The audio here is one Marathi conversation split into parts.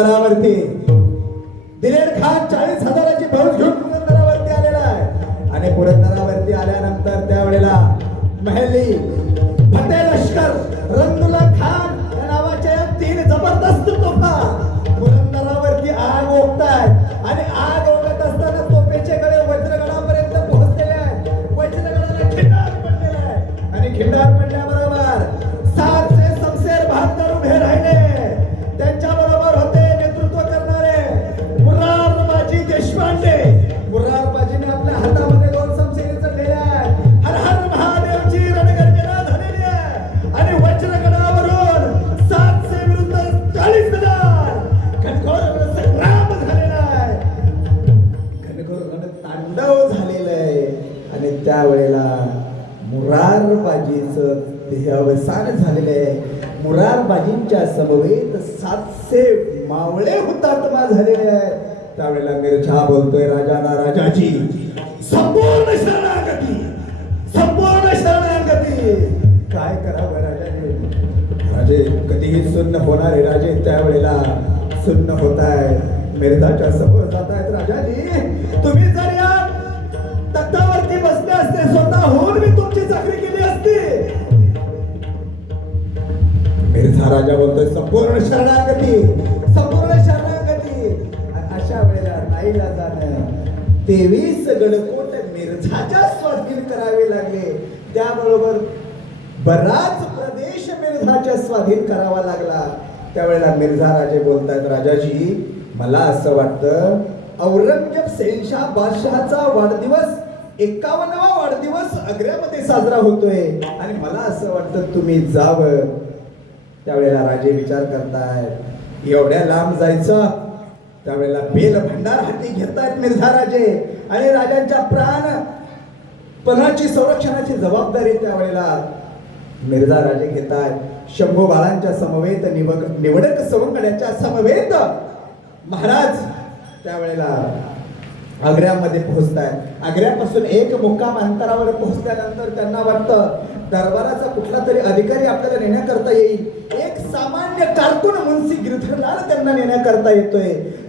पुरंदरावरती दिलेर खान चाळीस हजाराची फौज घेऊन पुरंदरावरती आलेला आहे. आणि पुरंदरावरती आल्यानंतर त्यावेळेला महली फते लष्कर रंगुला खान या नावाच्या या तीन जबरदस्त तोफा पुरंदरावरती आग ओढतायत आणि आग ओकत असताना तोफेचे गळे वज्रगडापर्यंत पोहोचलेले आहेत. वज्रगडाला खिंडार पडलेला आहे. आणि खिंडार पडल्याबरोबर तांडव झालेलं आहे. आणि त्यावेळेला मुरारबाजीचं देहावसान झालेलं आहे. मुरारबाजींच्या समवेत सातशे मावळे हुतात्मा झालेले आहेत. त्यावेळेला मिरझा बोलतोय राजाना राजाची संपूर्ण शरणागती संपूर्ण शरणागती. काय करावं राजाने राजे कधीही सुन्न होणारे राजे त्यावेळेला सुन्न होत आहे मिर्झाच्या समोर जात आहेत राजाजी. तुम्ही जर या असते स्वतःहून मी तुमची चाकरी केली असती. मिर्झा राजा बोलतोय संपूर्ण शरणागती संपूर्ण शरणागती. अशा वेळेला नाईला जाणं तेवीस गडकोट मिर्झाच्या स्वाधीन करावे लागले. त्याबरोबर बराच प्रदेश मिर्झाच्या स्वाधीन करावा लागला. त्यावेळेला मिर्झा राजे बोलतायत राजाजी मला असं वाटतं औरंगजेब सेनशा बादशहाचा वाढदिवस एकावन्नवा वाढदिवस आग्र्यामध्ये साजरा होतोय. आणि मला असं वाटतं तुम्ही जावं. त्यावेळेला राजे विचार करतायत एवढ्या लांब जायचं? त्यावेळेला बेल भंडार हाती घेतायत मिर्झा राजे. आणि राजांच्या प्राण पणाची संरक्षणाची जबाबदारी त्यावेळेला मिर्झा राजे घेतात शंभू बाळांच्या समवेत निवड निवडक सवंगड्याच्या समवेत महाराज त्यावेळेला आग्र्यामध्ये पोहोचतायत. आग्र्यापासून एक मुक्काम अंतरावर पोहोचल्यानंतर त्यांना वाटतं दरबाराचा कुठला तरी अधिकारी आपल्याला नेण्याकरता येईल. एक सामान्य कारकून मुन्सी गिरधरलाल त्यांना नेण्याकरता येतोय.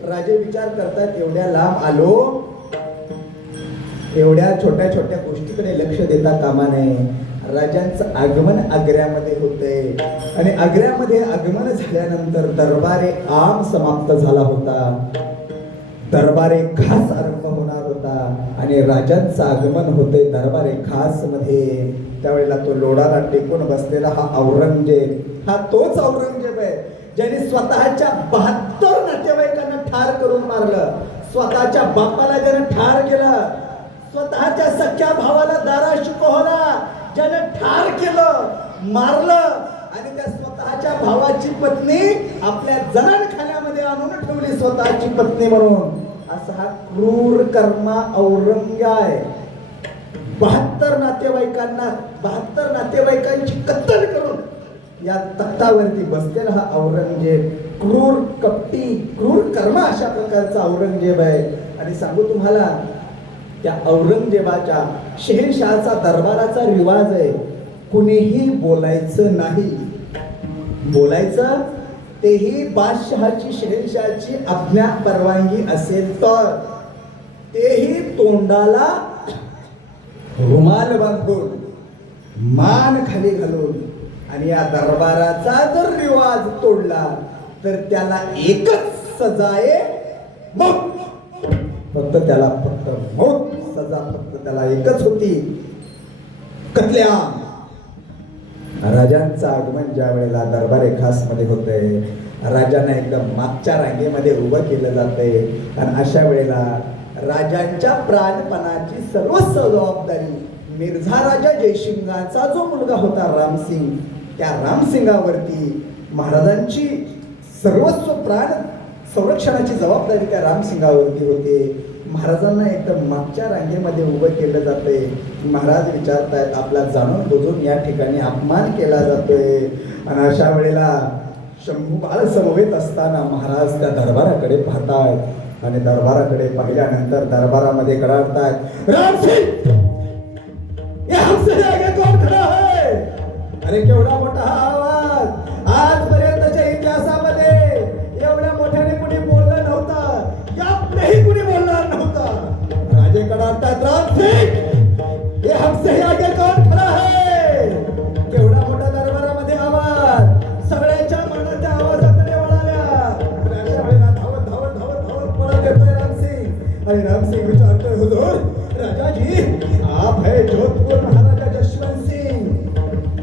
राजे विचार करतात एवढ्या लांब आलो एवढ्या छोट्या छोट्या गोष्टीकडे लक्ष देता कामा नये. राजांचं आगमन आग्र्यामध्ये होतंय. आणि आग्र्यामध्ये आगमन झाल्यानंतर दरबारे आम समाप्त झाला होता. दरबारे खास आरंभ होणार होता आणि राजांचं आगमन होते दरबारे खासमध्ये त्यावेळेला तो लोडाला टेकून बसलेला हा औरंगजेब हा तोच औरंगजेब आहे ज्याने स्वतःच्या बहात्तर नातेवाईकांना ठार करून मारलं. स्वतःच्या बापाला ज्यानं ठार केलं स्वतःच्या सख्या भावाला दारा शिकवला ज्यानं ठार केलं मारलं आणि त्या स्वतःच्या भावाची पत्नी आपल्या जनानखान्यामध्ये आणून ठेवली स्वतःची पत्नी म्हणून. असा हा क्रूर कर्मा औरंग आहे बहात्तर नातेवाईकांना बहात्तर नातेवाईकांची कत्तल करून या तख्तावरती बसलेला हा औरंगजेब. क्रूर कपटी क्रूर कर्मा अशा प्रकारचा औरंगजेब आहे. आणि सांगू तुम्हाला त्या औरंगजेबाच्या शहेनशहाचा दरबाराचा रिवाज आहे कुणीही बोलायचं नाही. बोलायचं तेही बादशहाची शहेनशहाची आज्ञा परवानगी असेल तर. तेही तोंडाला रुमाल बांधून मान खाली घालून आणि या दरबाराचा जर रिवाज तोडला तर त्याला एकच सजा आहे मौत. फक्त त्याला फक्त मौत सजा फक्त त्याला एकच होती. कतल्या राजांचं आगमन ज्या वेळेला दरबारे खासमध्ये होते राजांना एकदम मागच्या रांगेमध्ये उभं केलं जाते आणि अशा वेळेला राजांच्या प्राणपणाची सर्वस्व जबाबदारी मिर्झा राजा जयसिंगाचा जो मुलगा होता रामसिंग त्या रामसिंगावरती महाराजांची सर्वस्व प्राण संरक्षणाची जबाबदारी त्या रामसिंगावरती होते. महाराजांना एकदम मागच्या रांगेमध्ये उभं केलं जाते महाराज विचारतायत आपला जाणून बुजून या ठिकाणी अपमान केला जातोय. आणि अशा वेळेला शंभू बाळ समवेत असताना महाराज त्या दरबाराकडे पाहतायत. आणि दरबाराकडे पाहिल्यानंतर दरबारामध्ये कडाडतायत रामसिंग अरे केवढा मोठा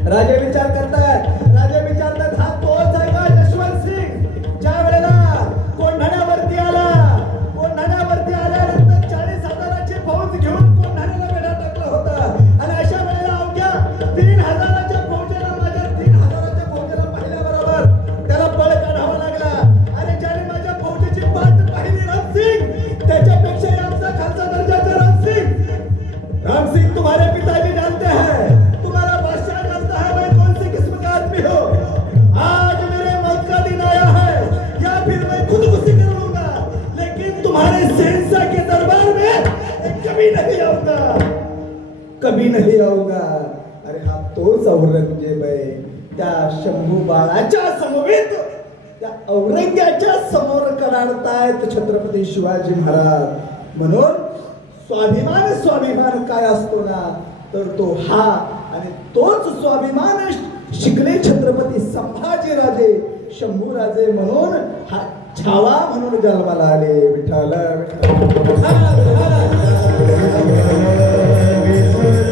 राजे विचार करतायत तुम्हारे के दरबार में कभी नहीं आऊंगा। कभी नहीं आऊंगा। अरे हा तोच औरंगजेब आहे त्या शंभू बाळाच्या समवेत त्या औरंग्याच्या समोर कडाडतायत छत्रपती शिवाजी महाराज। म्हणून स्वाभिमान स्वाभिमान काय असतो ना तर तो हा आणि तोच स्वाभिमान शिकले छत्रपती संभाजी राजे शंभू राजे म्हणून हा छावा म्हणून जन्माला आले विठाला विठ्ठल